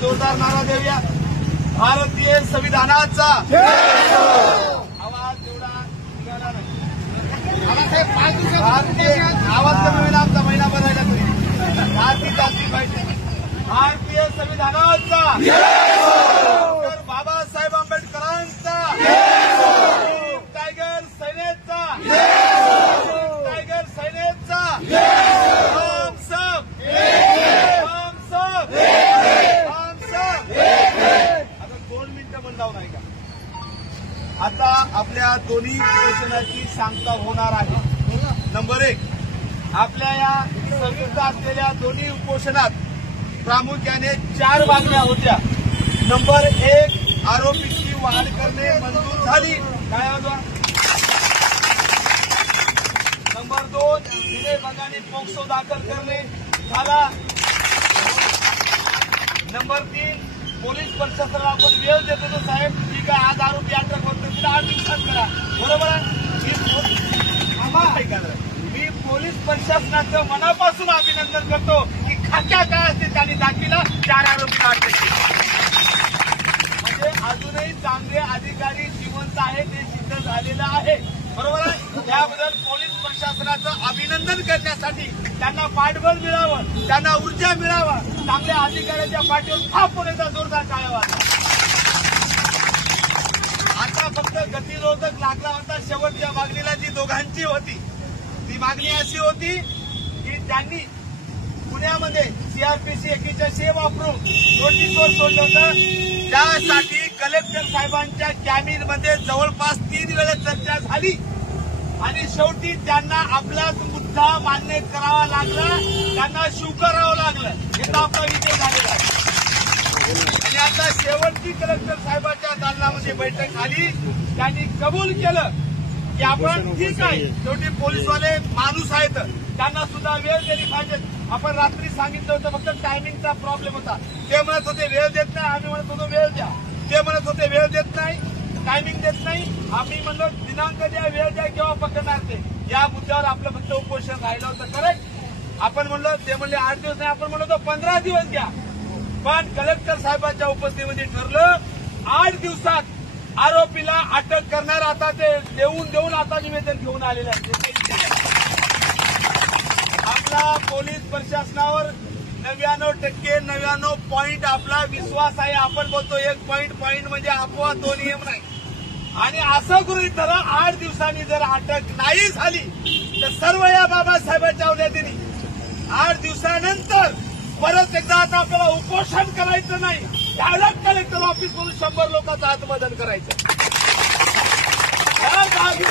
जोरदार नारा देऊया, भारतीय संविधानाचा आवाज तेवढा निघाला नाही। भारतीय आवाज कमी होईल आमचा महिनाभर राहिला तरी पाहिजे। भारतीय संविधानाचा डॉक्टर बाबासाहेब आंबेडकरांचा टायगर सेनेचा टायगर सेनेचा हम सब आता 2 मिनिटं पण जाऊ नाही का? आता आपल्या दोन्ही उपोषणाची सांगता होणार आहे। नंबर 1, आपल्या या संयुक्त असलेल्या दोन्ही उपोषणात प्रामुख्याने 4 मागण्या होत्या। नंबर 1, आरोपीची वाढ करणे मंजूर झाली, काय होता? नंबर 2, गुन्हे बघाने पोक्सो दाखल करणे झाला। नंबर 3, पोलीस प्रशासनाला आपण वेळ देतो तो साहेब, ठीक आहे, आज आरोपी अटक होतो तिला 8 दिवसात करा, बरोबर आहे? मी पोलीस प्रशासनाचं मनापासून अभिनंदन करतो की खाक्या काय असते त्यांनी दाखविला 4 आरोपीला अटक केली। म्हणजे अजूनही चांगले अधिकारी जिवंत आहेत हे सिद्ध झालेलं आहे, बरोबर आहे? त्याबद्दल पोलीस प्रशासनाचं अभिनंदन करण्यासाठी त्यांना पाठबळ मिळावं, त्यांना ऊर्जा मिळावा, चांगल्या अधिकाऱ्यांच्या पाठीवर थाप होण्याचा जोरदार टाळावा। आता फक्त गतिरोधक लागला होता शेवटच्या मागणीला, जी दोघांची होती ती मागणी अशी होती की त्यांनी पुण्यामध्ये सीआरपीसी 41 वापरून नोटीसवर सोडलं होतं। त्यासाठी कलेक्टर साहेबांच्या कॅबिनमध्ये जवळपास 3 वेळा चर्चा झाली आणि शेवटी त्यांना आपलाच मुद्दा मान्य करावा लागला, त्यांना स्वीकारावं लागलं, याचा आपला विजय झालेला आहे। आणि आता शेवटची कलेक्टर साहेबांच्या दालनामध्ये बैठक झाली, त्यांनी कबूल केलं की आपण ठीक आहे, शेवटी पोलीसवाले माणूस आहेत, त्यांना सुद्धा वेळ दिली पाहिजे। आपण रात्री सांगितलं होतं, फक्त टायमिंगचा प्रॉब्लेम होता। ते म्हणत होते वेळ देत नाही, आम्ही म्हणत होतो वेळ द्या, ते म्हणत होते वेळ देत नाही, टायमिंग देत नाही, आम्ही म्हणलो दिनांक द्या, वेळ द्या, केव्हा पकडणार ते। या मुद्द्यावर आपलं फक्त उपोषण राहिलं होतं, करेक्ट? आपण म्हणलो, ते म्हणले 8 दिवस नाही, आपण म्हणलो 15 दिवस घ्या, पण कलेक्टर साहेबांच्या उपस्थितीमध्ये ठरलं 8 दिवसात आरोपीला अटक करणार। आता ते देऊन आता निवेदन घेऊन आलेलं आहे। आपला पोलीस प्रशासनावर 99% आपला विश्वास आहे। आपण बोलतो 1 पॉईंट म्हणजे अफवा, 2 नियम नाही। आणि असं गृहीत धरा 8 दिवसांनी जर अटक नाही झाली तर सर्व या बाबासाहेबांच्या अवलादीने 8 दिवसानंतर परत एकदा आता आपल्याला उपोषण करायचं नाही, डायरेक्ट कलेक्टर ऑफिस मधून 100 लोकांचं आत्मदहन करायचं।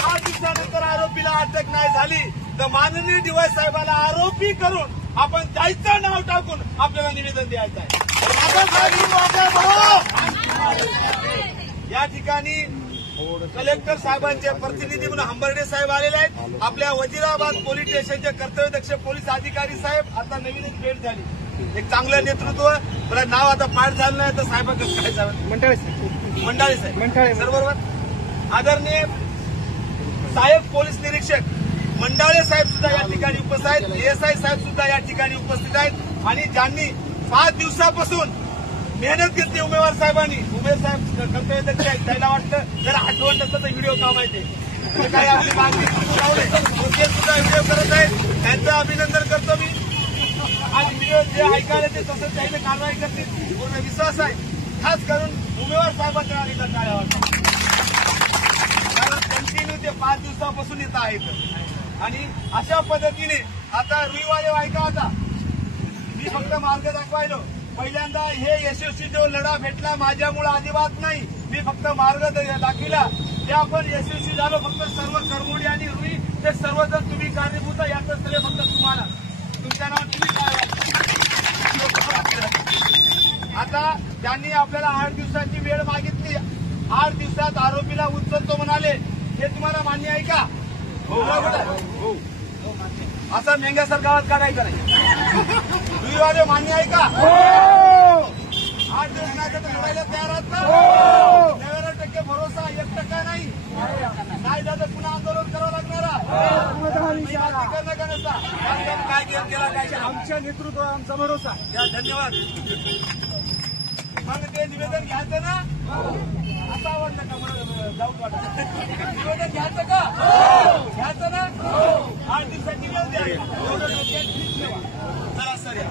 8 दिवसानंतर आरोपीला अटक नाही झाली तर माननीय डीवाय साहेबांना आरोपी करून आपण जायचं नाव टाकून आपल्याला निवेदन द्यायचं आहे। या ठिकाणी कलेक्टर साहेबांचे प्रतिनिधी म्हणून हंबर्डे साहेब आलेले आहेत, आपल्या वजीराबाद पोलीस स्टेशनचे कर्तव्यदक्ष पोलीस अधिकारी साहेब, आता नवीनच भेट झाली, एक चांगलं नेतृत्व, मला नाव आता पाठ झालं नाही तर साहेबांकडे काय साहेब मंडाळे साहेब बरोबर, आदरणीय सहाय्यक पोलीस निरीक्षक मंडाळे साहेब सुद्धा या ठिकाणी उपस्थित आहेत, एएसआय साहेब सुद्धा या ठिकाणी उपस्थित आहेत। आणि ज्यांनी 5 दिवसापासून मेहनत घेतली उमेदवार साहेबांनी, उमेद साहेब कर्तव्यदक्ष आहेत, त्याला वाटतं जर आठवण नसतं तर व्हिडिओ कामायचे, काय आपली मागणी लावले ते सुद्धा व्हिडिओ करत आहेत, त्यांचं अभिनंदन करतो मी। आणि व्हिडिओ जे ऐकायला ते तसं त्याने कारवाई करतील पूर्ण विश्वास आहे, खास करून उमेदवार साहेबांच्या अधिकार काय वाटतं, कारण कंटिन्यू ते 5 दिवसापासून येत आहेत। आणि अशा पद्धतीने आता रुईवाले ऐका, आता मी फक्त मार्ग दाखवायलो, पहिल्यांदा हे यशस्वी जो लढा भेटला माझ्यामुळे अजिबात नाही, मी फक्त मार्ग दाखविला, ते आपण यशस्वी झालो, फक्त सर्व करमोडी आणि रुई ते सर्वजण तुम्ही कारणीभूत, याचं श्रेय फक्त तुम्हाला, तुमच्या नावात तुम्ही काय। आता त्यांनी आपल्याला 8 दिवसाची वेळ मागितली, 8 दिवसात आरोपीला उचलतो म्हणाले, हे तुम्हाला मान्य आहे का? असं मेंग्यासारखं गावात काढायचं नाही, रुईवाले मान्य आहे का? 8 दिवस नाही तर लढायला तयार आहात ना? 99% भरोसा, 1% नाही, नाही झालं पुन्हा आंदोलन करावं लागणार काय केला, काय आमच्या नेतृत्वावर आमचा भरोसा। धन्यवाद। निवेदन घ्यायचं ना? आता आवडलं का मला डाऊट वाटत? निवेदन घ्यायचं का? घ्यायचं ना? 8 दिवसाची वेळ द्या. एवढं डोक्यात ठेवा. जरा सर या.